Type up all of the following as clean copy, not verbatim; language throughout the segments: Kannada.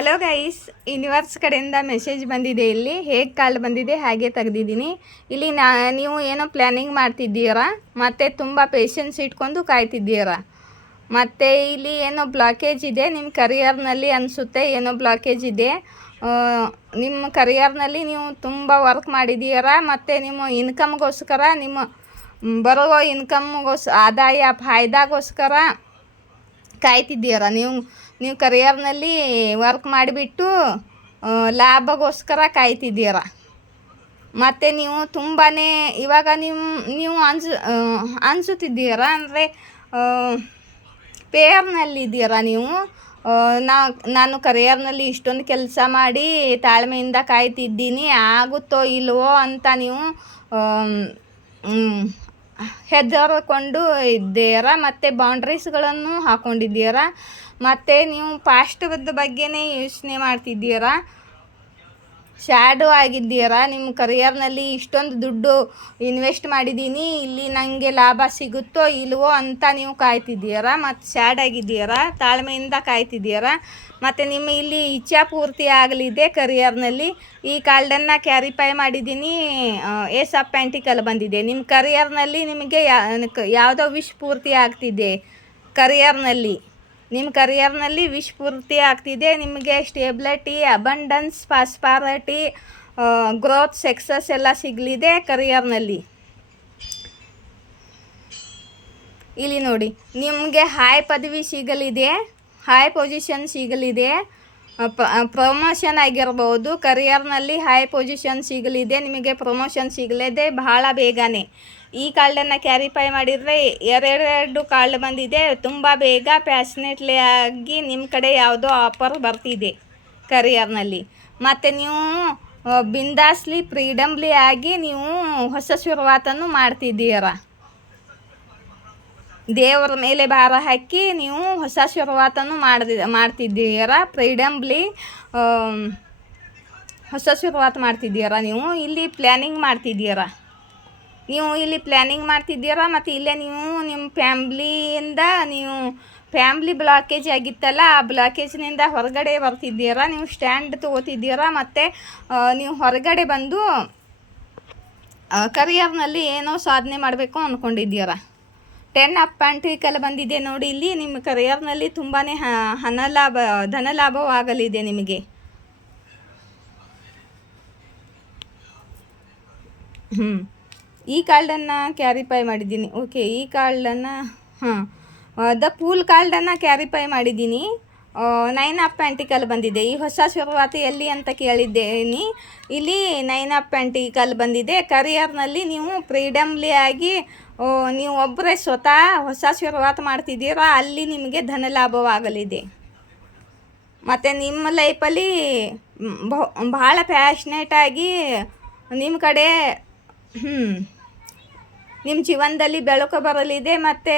ಹಲೋ ಗೈಸ್, ಯೂನಿವರ್ಸ್ ಕಡೆಯಿಂದ ಮೆಸೇಜ್ ಬಂದಿದೆ. ಇಲ್ಲಿ ಹೇಗೆ ಕಾಲ್ ಬಂದಿದೆ ಹಾಗೆ ತೆಗೆದಿದ್ದೀನಿ. ಇಲ್ಲಿ ನೀವು ಏನೋ ಪ್ಲ್ಯಾನಿಂಗ್ ಮಾಡ್ತಿದ್ದೀರಾ, ಮತ್ತು ತುಂಬ ಪೇಷನ್ಸ್ ಇಟ್ಕೊಂಡು ಕಾಯ್ತಿದ್ದೀರಾ. ಮತ್ತು ಇಲ್ಲಿ ಏನೋ ಬ್ಲಾಕೇಜ್ ಇದೆ ನಿಮ್ಮ ಕರಿಯರ್ನಲ್ಲಿ ಅನಿಸುತ್ತೆ. ಏನೋ ಬ್ಲಾಕೇಜ್ ಇದೆ ನಿಮ್ಮ ಕರಿಯರ್ನಲ್ಲಿ. ನೀವು ತುಂಬ ವರ್ಕ್ ಮಾಡಿದ್ದೀರಾ ಮತ್ತು ನಿಮ್ಮ ಇನ್ಕಮ್ಗೋಸ್ಕರ, ನಿಮ್ಮ ಬರೋ ಆದಾಯ ಫಾಯ್ದಾಗೋಸ್ಕರ ಕಾಯ್ತಿದ್ದೀರ. ನೀವು ಕರಿಯರ್ನಲ್ಲಿ ವರ್ಕ್ ಮಾಡಿಬಿಟ್ಟು ಲಾಭಗೋಸ್ಕರ ಕಾಯ್ತಿದ್ದೀರ. ಮತ್ತು ನೀವು ತುಂಬಾ ಇವಾಗ ನೀವು ಅನಿಸುತ್ತಿದ್ದೀರ ಅಂದರೆ ಪೇರ್ನಲ್ಲಿದ್ದೀರ. ನೀವು ನಾನು ಕರಿಯರ್ನಲ್ಲಿ ಇಷ್ಟೊಂದು ಕೆಲಸ ಮಾಡಿ ತಾಳ್ಮೆಯಿಂದ ಕಾಯ್ತಿದ್ದೀನಿ, ಆಗುತ್ತೋ ಇಲ್ವೋ ಅಂತ ನೀವು ಹೆದರ್ಕೊಂಡು ಇದ್ದೀರಾ. ಮತ್ತು ಬೌಂಡ್ರೀಸ್ಗಳನ್ನು ಹಾಕ್ಕೊಂಡಿದ್ದೀರಾ. ಮತ್ತು ನೀವು ಪಾಸ್ಟದ ಬಗ್ಗೆನೇ ಯೋಚನೆ ಮಾಡ್ತಿದ್ದೀರಾ. ಶ್ಯಾಡೋ ಆಗಿದ್ದೀರಾ. ನಿಮ್ಮ ಕರಿಯರ್ನಲ್ಲಿ ಇಷ್ಟೊಂದು ದುಡ್ಡು ಇನ್ವೆಸ್ಟ್ ಮಾಡಿದ್ದೀನಿ, ಇಲ್ಲಿ ನನಗೆ ಲಾಭ ಸಿಗುತ್ತೋ ಇಲ್ವೋ ಅಂತ ನೀವು ಕಾಯ್ತಿದ್ದೀರಾ. ಮತ್ತು ಶ್ಯಾಡ್ ಆಗಿದ್ದೀರಾ, ತಾಳ್ಮೆಯಿಂದ ಕಾಯ್ತಿದ್ದೀರಾ. ಮತ್ತು ನಿಮ್ಮ ಇಲ್ಲಿ ಇಚ್ಛಾ ಪೂರ್ತಿ ಆಗಲಿದೆ ಕರಿಯರ್ನಲ್ಲಿ. ಈ ಕಾರ್ಡನ್ನು ಕ್ಯಾರಿಫೈ ಮಾಡಿದ್ದೀನಿ. ಏಸ್ ಆಫ್ ಪೆಂಟಿಕಲ್ ಬಂದಿದೆ. ನಿಮ್ಮ ಕರಿಯರ್ನಲ್ಲಿ ನಿಮಗೆ ಯಾವುದೋ ವಿಶ್ ಪೂರ್ತಿ ಆಗ್ತಿದೆ. ನಿಮ್ಮ ಕರಿಯರ್ನಲ್ಲಿ ವಿಶ್ ಪೂರ್ತಿ ಆಗ್ತಿದೆ. ನಿಮಗೆ stability, abundance, prosperity, growth, success ಎಲ್ಲ ಸಿಗಲಿದೆ ಕರಿಯರ್ನಲ್ಲಿ. ಇಲ್ಲಿ ನೋಡಿ, ನಿಮಗೆ ಹೈ ಪದವಿ ಸಿಗಲಿದೆ, ಹೈ ಪೊಸಿಷನ್ ಸಿಗಲಿದೆ, ಪ್ರಮೋಷನ್ ಆಗಿರ್ಬೋದು. ಕರಿಯರ್ನಲ್ಲಿ ಹೈ ಪೊಸಿಷನ್ ಸಿಗಲಿದೆ, ನಿಮಗೆ ಪ್ರಮೋಷನ್ ಸಿಗಲಿದೆ ಬಹಳ ಬೇಗನೆ. ಈ ಕಾರ್ಡನ್ನು ಕ್ಯಾರಿಫೈ ಮಾಡಿದರೆ ಎರಡು ಕಾರ್ಡ್ ಬಂದಿದೆ. ತುಂಬ ಬೇಗ ಪ್ಯಾಷನೇಟ್ಲಿ ಆಗಿ ನಿಮ್ಮ ಕಡೆ ಯಾವುದೋ ಆಫರ್ ಬರ್ತಿದೆ ಕರಿಯರ್ನಲ್ಲಿ. ಮತ್ತು ನೀವು ಬಿಂದಾಸ್ಲಿ, ಫ್ರೀಡಮ್ಲಿ ಆಗಿ ನೀವು ಹೊಸ ಶುರುವಾತನ್ನು ಮಾಡ್ತಿದ್ದೀರ. ದೇವರ ಮೇಲೆ ಭಾರ ಹಾಕಿ ನೀವು ಹೊಸ ಶುರುವಾತನ್ನು ಮಾಡ್ತಿದ್ದೀರ. ಫ್ರೀಡಮ್ಲಿ ಹೊಸ ಶುರುವಾತು ಮಾಡ್ತಿದ್ದೀರ. ನೀವು ಇಲ್ಲಿ ಪ್ಲ್ಯಾನಿಂಗ್ ಮಾಡ್ತಿದ್ದೀರಾ. ಮತ್ತು ಇಲ್ಲೇ ನೀವು ನಿಮ್ಮ ಫ್ಯಾಮ್ಲಿ ಬ್ಲಾಕೇಜ್ ಆಗಿತ್ತಲ್ಲ, ಆ ಬ್ಲಾಕೇಜ್ನಿಂದ ಹೊರಗಡೆ ಬರ್ತಿದ್ದೀರಾ. ನೀವು ಸ್ಟ್ಯಾಂಡ್ ತೊಗೋತಿದ್ದೀರಾ. ಮತ್ತು ನೀವು ಹೊರಗಡೆ ಬಂದು ಕರಿಯರ್ನಲ್ಲಿ ಏನೋ ಸಾಧನೆ ಮಾಡಬೇಕು ಅಂದ್ಕೊಂಡಿದ್ದೀರಾ. 10 ಆಫ್ ಪೆಂಟಿಕಲ್ ಬಂದಿದೆ ನೋಡಿ. ಇಲ್ಲಿ ನಿಮ್ಮ ಕರಿಯರ್ನಲ್ಲಿ ತುಂಬಾ ಧನ ಲಾಭವಾಗಲಿದೆ ನಿಮಗೆ. ಈ ಕಾರ್ಡನ್ನು ಕ್ಯಾರಿಫೈ ಮಾಡಿದ್ದೀನಿ. ಓಕೆ, ಈ ಕಾರ್ಡನ್ನು ದ ಫೂಲ್ ಕಾರ್ಡನ್ನು ಕ್ಯಾರಿಫೈ ಮಾಡಿದ್ದೀನಿ. 9 ಆಫ್ ಪೆಂಟಿಕಲ್ ಬಂದಿದೆ. ಈ ಹೊಸ ಶುರುವಾತು ಎಲ್ಲಿ ಅಂತ ಕೇಳಿದ್ದೀನಿ. ಇಲ್ಲಿ 9 ಆಫ್ ಪೆಂಟಿಕಲ್ ಬಂದಿದೆ. ಕರಿಯರ್ನಲ್ಲಿ ನೀವು ಫ್ರೀಡಮ್ಲಿ ಆಗಿ ನೀವು ಒಬ್ಬರೇ ಸ್ವತಃ ಹೊಸ ಶುರುವಾತು ಮಾಡ್ತಿದ್ದೀರಾ. ಅಲ್ಲಿ ನಿಮಗೆ ಧನ ಲಾಭವಾಗಲಿದೆ. ಮತ್ತು ನಿಮ್ಮ ಲೈಫಲ್ಲಿ ಬಹಳ ಪ್ಯಾಷನೇಟಾಗಿ ನಿಮ್ಮ ಕಡೆ ನಿಮ್ಮ ಜೀವನದಲ್ಲಿ ಬೆಳಕು ಬರಲಿದೆ. ಮತ್ತು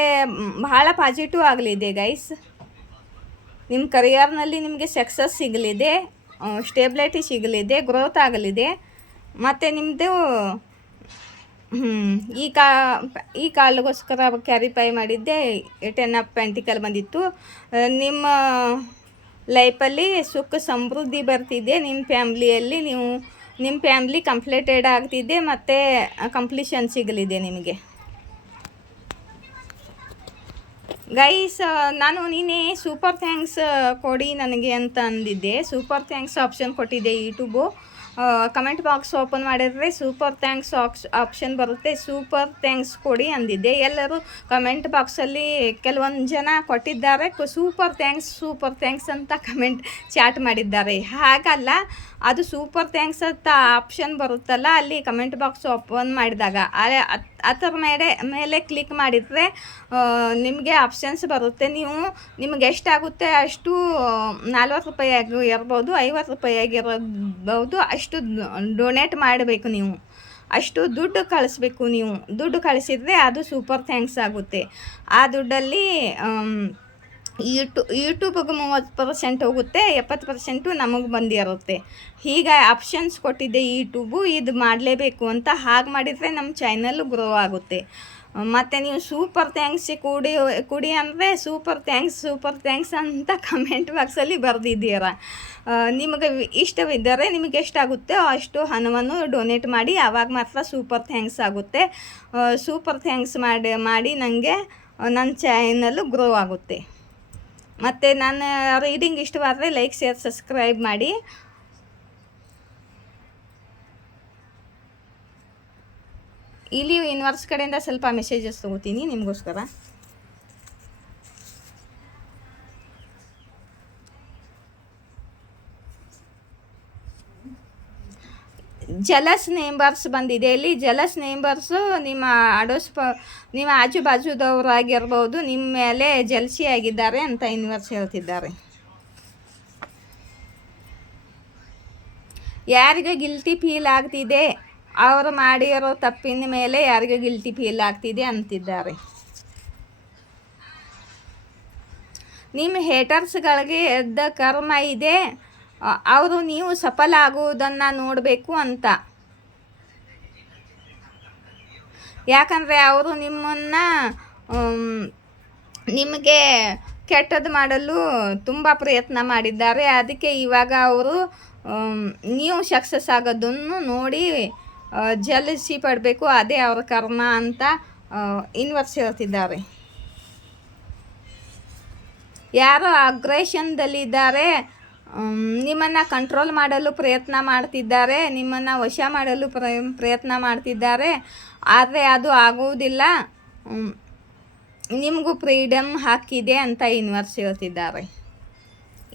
ಬಹಳ ಪಾಸಿಟಿವ್ ಆಗಲಿದೆ ಗೈಸ್. ನಿಮ್ಮ ಕರಿಯರ್ನಲ್ಲಿ ನಿಮಗೆ ಸಕ್ಸಸ್ ಸಿಗಲಿದೆ, ಸ್ಟೇಬಿಲಿಟಿ ಸಿಗಲಿದೆ, ಗ್ರೋತ್ ಆಗಲಿದೆ. ಮತ್ತು ನಿಮ್ಮದು ಈ ಕಾರ್ಡ್ಗೋಸ್ಕರ ಕ್ಯಾರಿಫೈ ಮಾಡಿದ್ದೆ. 10 ಆಫ್ ಪೆಂಟಿಕಲ್ ಬಂದಿತ್ತು. ನಿಮ್ಮ ಲೈಫಲ್ಲಿ ಸುಖ ಸಮೃದ್ಧಿ ಬರ್ತಿದೆ. ನಿಮ್ಮ ಫ್ಯಾಮ್ಲಿ ಕಂಪ್ಲೀಟೆಡ್ ಆಗ್ತಿದೆ ಮತ್ತು ಕಂಪ್ಲೀಷನ್ ಸಿಗಲಿದೆ ನಿಮಗೆ. ಗೈಸ್, ನಾನು ನೀನೇ ಸೂಪರ್ ಥ್ಯಾಂಕ್ಸ್ ಕೊಡಿ ನನಗೆ ಅಂತ ಅಂದಿದ್ದೆ. ಸೂಪರ್ ಥ್ಯಾಂಕ್ಸ್ ಆಪ್ಷನ್ ಕೊಟ್ಟಿದ್ದೆ ಯೂಟ್ಯೂಬು. ಕಮೆಂಟ್ ಬಾಕ್ಸ್ ಓಪನ್ ಮಾಡಿದರೆ ಸೂಪರ್ ಥ್ಯಾಂಕ್ಸ್ ಆಪ್ಷನ್ ಬರುತ್ತೆ. ಸೂಪರ್ ಥ್ಯಾಂಕ್ಸ್ ಕೊಡಿ ಅಂದಿದ್ದೆ. ಎಲ್ಲರೂ ಕಮೆಂಟ್ ಬಾಕ್ಸಲ್ಲಿ ಕೆಲವೊಂದು ಜನ ಕೊಟ್ಟಿದ್ದಾರೆ. ಸೂಪರ್ ಥ್ಯಾಂಕ್ಸ್ ಅಂತ ಚಾಟ್ ಮಾಡಿದ್ದಾರೆ. ಹಾಗಲ್ಲ, ಅದು ಸೂಪರ್ ಥ್ಯಾಂಕ್ಸ್ ಅಂತ ಆಪ್ಷನ್ ಬರುತ್ತಲ್ಲ, ಅಲ್ಲಿ ಕಮೆಂಟ್ ಬಾಕ್ಸ್ ಓಪನ್ ಮಾಡಿದಾಗ ಅದರ ಮೇಲೆ ಕ್ಲಿಕ್ ಮಾಡಿದರೆ ನಿಮಗೆ ಆಪ್ಷನ್ಸ್ ಬರುತ್ತೆ. ನಿಮಗೆ ಎಷ್ಟಾಗುತ್ತೆ ಅಷ್ಟು, 40 ರೂಪಾಯಿ ಆಗಿರ್ಬೋದು, 50 ರೂಪಾಯಿ ಆಗಿರ್ಬೋದು, ಅಷ್ಟು ಡೊನೇಟ್ ಮಾಡಬೇಕು. ನೀವು ಅಷ್ಟು ದುಡ್ಡು ಕಳಿಸ್ಬೇಕು. ನೀವು ದುಡ್ಡು ಕಳಿಸಿದರೆ ಅದು ಸೂಪರ್ ಥ್ಯಾಂಕ್ಸ್ ಆಗುತ್ತೆ. ಆ ದುಡ್ಡಲ್ಲಿ ಯೂಟ್ಯೂಬ್ಗೆ 30% ಹೋಗುತ್ತೆ, 70% ನಮಗೆ ಬಂದಿರುತ್ತೆ. ಹೀಗೆ ಆಪ್ಷನ್ಸ್ ಕೊಟ್ಟಿದ್ದೆ ಯೂಟ್ಯೂಬು. ಇದು ಮಾಡಲೇಬೇಕು ಅಂತ. ಹಾಗೆ ಮಾಡಿದರೆ ನಮ್ಮ ಚಾನಲ್ ಗ್ರೋ ಆಗುತ್ತೆ. ಮತ್ತು ನೀವು ಸೂಪರ್ ಥ್ಯಾಂಕ್ಸ್ ಕುಡಿ ಅಂದರೆ ಸೂಪರ್ ಥ್ಯಾಂಕ್ಸ್ ಅಂತ ಕಮೆಂಟ್ ಬಾಕ್ಸಲ್ಲಿ ಬರೆದಿದ್ದೀರ. ನಿಮಗೆ ಇಷ್ಟವಿದ್ದರೆ ನಿಮಗೆ ಎಷ್ಟಾಗುತ್ತೆ ಅಷ್ಟು ಹಣವನ್ನು ಡೊನೇಟ್ ಮಾಡಿ, ಆವಾಗ ಮಾತ್ರ ಸೂಪರ್ ಥ್ಯಾಂಕ್ಸ್ ಆಗುತ್ತೆ. ಸೂಪರ್ ಥ್ಯಾಂಕ್ಸ್ ಮಾಡಿ ನನಗೆ ನನ್ನ ಚಾನಲ್ಲು ಗ್ರೋ ಆಗುತ್ತೆ. ಮತ್ತು ನನ್ನ ರೀಡಿಂಗ್ ಇಷ್ಟವಾದರೆ ಲೈಕ್, ಶೇರ್, ಸಬ್ಸ್ಕ್ರೈಬ್ ಮಾಡಿ. ಇಲ್ಲಿ ಯೂನಿವರ್ಸ್ ಕಡೆಯಿಂದ ಸ್ವಲ್ಪ ಮೆಸೇಜಸ್ ತೊಗೋತೀನಿ ನಿಮಗೋಸ್ಕರ. ಜಲಸ್ ನೇಂಬರ್ಸ್ ಬಂದಿದೆ. ಇಲ್ಲಿ ಜಲಸ್ ನೇಂಬರ್ಸು ನಿಮ್ಮ ನಿಮ್ಮ ಆಜು ಬಾಜುದವರಾಗಿರ್ಬೋದು, ನಿಮ್ಮ ಮೇಲೆ ಜಲ್ಸಿ ಆಗಿದ್ದಾರೆ ಅಂತ ಯೂನಿವರ್ಸ್ ಹೇಳ್ತಿದ್ದಾರೆ. ಯಾರಿಗೆ ಗಿಲ್ಟಿ ಫೀಲ್ ಆಗ್ತಿದೆ, ಅವರು ಮಾಡಿರೋ ತಪ್ಪಿನ ಮೇಲೆ ಯಾರಿಗೂ ಗಿಲ್ಟಿ ಫೀಲ್ ಆಗ್ತಿದೆ ಅಂತಿದ್ದಾರೆ. ನಿಮ್ಮ ಹೇಟರ್ಸ್ಗಳಿಗೆ ಎದ್ದ ಕರ್ಮ ಇದೆ, ಅವರು ನೀವು ಸಫಲ ಆಗುವುದನ್ನು ನೋಡಬೇಕು ಅಂತ. ಯಾಕಂದರೆ ಅವರು ನಿಮಗೆ ಕೆಟ್ಟದ್ದು ಮಾಡಲು ತುಂಬ ಪ್ರಯತ್ನ ಮಾಡಿದ್ದಾರೆ. ಅದಕ್ಕೆ ಇವಾಗ ಅವರು ನೀವು ಸಕ್ಸಸ್ ಆಗೋದನ್ನು ನೋಡಿ ಜಲಸಿ ಪಡಬೇಕು, ಅದೇ ಅವರ ಕರ್ಮ ಅಂತ ಯೂನಿವರ್ಸ್ ಹೇಳ್ತಿದ್ದಾರೆ. ಯಾರೋ ಅಗ್ರೆಷನ್ದಲ್ಲಿದ್ದಾರೆ, ನಿಮ್ಮನ್ನು ಕಂಟ್ರೋಲ್ ಮಾಡಲು ಪ್ರಯತ್ನ ಮಾಡ್ತಿದ್ದಾರೆ, ನಿಮ್ಮನ್ನು ವಶ ಮಾಡಲು ಪ್ರಯತ್ನ ಮಾಡ್ತಿದ್ದಾರೆ. ಆದರೆ ಅದು ಆಗುವುದಿಲ್ಲ, ನಿಮಗೂ ಫ್ರೀಡಮ್ ಹಾಕಿದೆ ಅಂತ ಯೂನಿವರ್ಸ್ ಹೇಳ್ತಿದ್ದಾರೆ.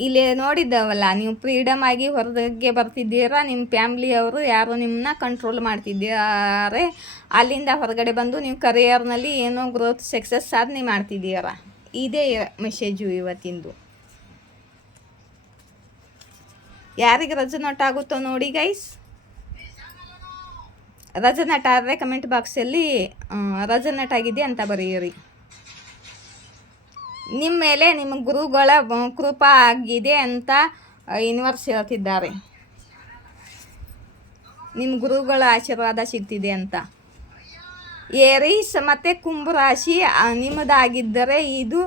ಇಲ್ಲಿ ನೋಡಿದ್ದವಲ್ಲ, ನೀವು ಫ್ರೀಡಮ್ ಆಗಿ ಹೊರಗೆ ಬರ್ತಿದ್ದೀರಾ, ನಿಮ್ಮ ಫ್ಯಾಮ್ಲಿಯವರು ಯಾರು ನಿಮ್ಮನ್ನ ಕಂಟ್ರೋಲ್ ಮಾಡ್ತಿದ್ದಾರೆ, ಅಲ್ಲಿಂದ ಹೊರಗಡೆ ಬಂದು ನೀವು ಕರಿಯರ್ನಲ್ಲಿ ಏನೋ ಗ್ರೋತ್ ಸಕ್ಸಸ್ ಸಾಧನೆ ಮಾಡ್ತಿದ್ದೀರಾ. ಇದೇ ಮೆಸೇಜು ಇವತ್ತಿಂದು. ಯಾರಿಗೆ ರೆಸೊನೇಟ್ ಆಗುತ್ತೋ ನೋಡಿ ಗೈಸ್. ರೆಸೊನೇಟ್ ಆದರೆ ಕಮೆಂಟ್ ಬಾಕ್ಸಲ್ಲಿ ರೆಸೊನೇಟ್ ಆಗಿದೆ ಅಂತ ಬರೆಯಿರಿ. ನಿಮ್ಮ ಮೇಲೆ ನಿಮ್ಮ ಗುರುಗಳ ಕೃಪಾ ಆಗಿದೆ ಅಂತ ಯೂನಿವರ್ಸ್ ಹೇಳ್ತಿದ್ದಾರೆ. ನಿಮ್ಮ ಗುರುಗಳ ಆಶೀರ್ವಾದ ಸಿಗ್ತಿದೆ ಅಂತ. ಏರೀಸ್ ಮತ್ತು ಕುಂಭ ರಾಶಿ ನಿಮ್ಮದಾಗಿದ್ದರೆ ಇದು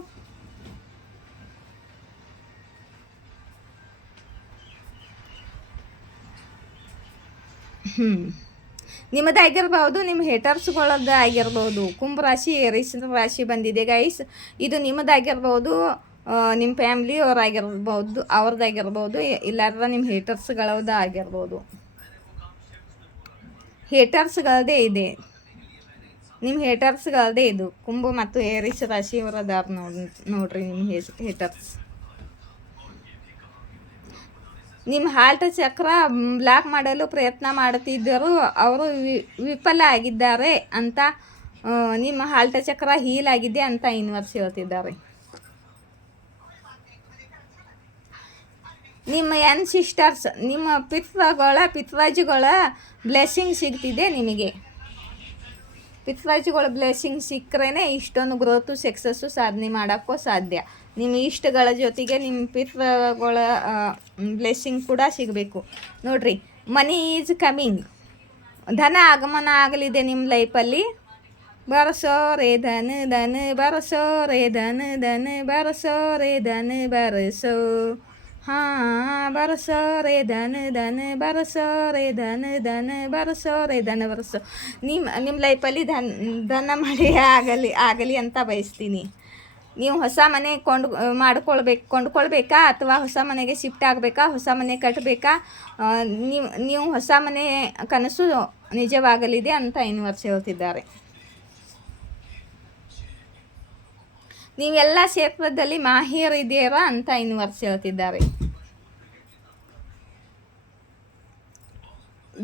ನಿಮ್ಮದಾಗಿರ್ಬೋದು, ನಿಮ್ಮ ಹೇಟರ್ಸ್ಗಳದ್ದು ಆಗಿರ್ಬೋದು. ಕುಂಭ ರಾಶಿ ಏರೀಸ್ ರಾಶಿ ಬಂದಿದೆ ಗೈಸ್. ಇದು ನಿಮ್ಮದಾಗಿರ್ಬೋದು, ನಿಮ್ಮ ಫ್ಯಾಮ್ಲಿ ಅವ್ರದ್ದಾಗಿರ್ಬೋದು, ಇಲ್ಲಾಂದ್ರೆ ನಿಮ್ಮ ಹೇಟರ್ಸ್ಗಳದ್ದು ಆಗಿರ್ಬೋದು. ಹೇಟರ್ಸ್ಗಳದ್ದೇ ಇದೆ, ನಿಮ್ಮ ಹೇಟರ್ಸ್ಗಳದ್ದೇ ಇದು. ಕುಂಭ ಮತ್ತು ಏರೀಸ್ ರಾಶಿಯವರದಾರ ನೋಡ್ರಿ ನಿಮ್ಮ ಹೇಟರ್ಸ್. ನಿಮ್ಮ ಹಾರ್ಟ್ ಚಕ್ರ ಬ್ಲಾಕ್ ಮಾಡಲು ಪ್ರಯತ್ನ ಮಾಡುತ್ತಿದ್ದರು, ಅವರು ವಿಫಲ ಆಗಿದ್ದಾರೆ ಅಂತ. ನಿಮ್ಮ ಹಾರ್ಟ್ ಚಕ್ರ ಹೀಲ್ ಆಗಿದೆ ಅಂತ ಯೂನಿವರ್ಸ್ ಹೇಳ್ತಿದ್ದಾರೆ. ನಿಮ್ಮ ಸಿಸ್ಟರ್ಸ್, ನಿಮ್ಮ ಪಿತ್ರಾಜಿಗಳ ಬ್ಲೆಸ್ಸಿಂಗ್ ಸಿಗ್ತಿದೆ ನಿಮಗೆ. ಪಿತ್ರಾಜಿಗಳ ಬ್ಲೆಸ್ಸಿಂಗ್ ಸಿಕ್ಕರೆ ಇಷ್ಟೊಂದು ಗ್ರೋತು ಸಕ್ಸಸ್ಸು ಸಾಧನೆ ಮಾಡೋಕ್ಕೂ ಸಾಧ್ಯ. ನಿಮ್ಮ ಇಷ್ಟಗಳ ಜೊತೆಗೆ ನಿಮ್ಮ ಪಿತೃಗಳ ಬ್ಲೆಸ್ಸಿಂಗ್ ಕೂಡ ಸಿಗಬೇಕು. ನೋಡ್ರಿ, ಮನಿ ಈಸ್ ಕಮಿಂಗ್, ಧನ ಆಗಮನ ಆಗಲಿದೆ ನಿಮ್ಮ ಲೈಫಲ್ಲಿ. ಬರಸೋ ರೇ ಧನ ಬರಸೋ ರೇ ಧನ ಬರಸೋ ರೇ ಧನ ಬರಸೋ. ಹಾಂ, ಬರಸೋ ರೇ ಧನ ಬರಸೋ ರೇ ಧನ ಬರಸೋ ರೇ ಧನ ಬರಸೋ. ನಿಮ್ಮ ಲೈಫಲ್ಲಿ ಧನ ಮಳೆ ಆಗಲಿ ಅಂತ ಬಯಸ್ತೀನಿ. ನೀವು ಹೊಸ ಮನೆ ಕೊಂಡ್ಕೊಳ್ಬೇಕಾ ಅಥವಾ ಹೊಸ ಮನೆಗೆ ಶಿಫ್ಟ್ ಆಗಬೇಕಾ, ಹೊಸ ಮನೆ ಕಟ್ಟಬೇಕಾ, ನೀವು ಹೊಸ ಮನೆ ಕನಸು ನಿಜವಾಗಲಿದೆ ಅಂತ ಯೂನಿವರ್ಸ್ ಹೇಳ್ತಿದ್ದಾರೆ. ನೀವೆಲ್ಲ ಕ್ಷೇತ್ರದಲ್ಲಿ ಮಾಹಿರ್ ಇದ್ದೀರಾ ಅಂತ ಯೂನಿವರ್ಸ್ ಹೇಳ್ತಿದ್ದಾರೆ.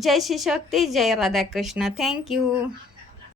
ಜೈ ಶ್ರೀ ಶಕ್ತಿ, ಜೈ ರಾಧಾಕೃಷ್ಣ. Thank you.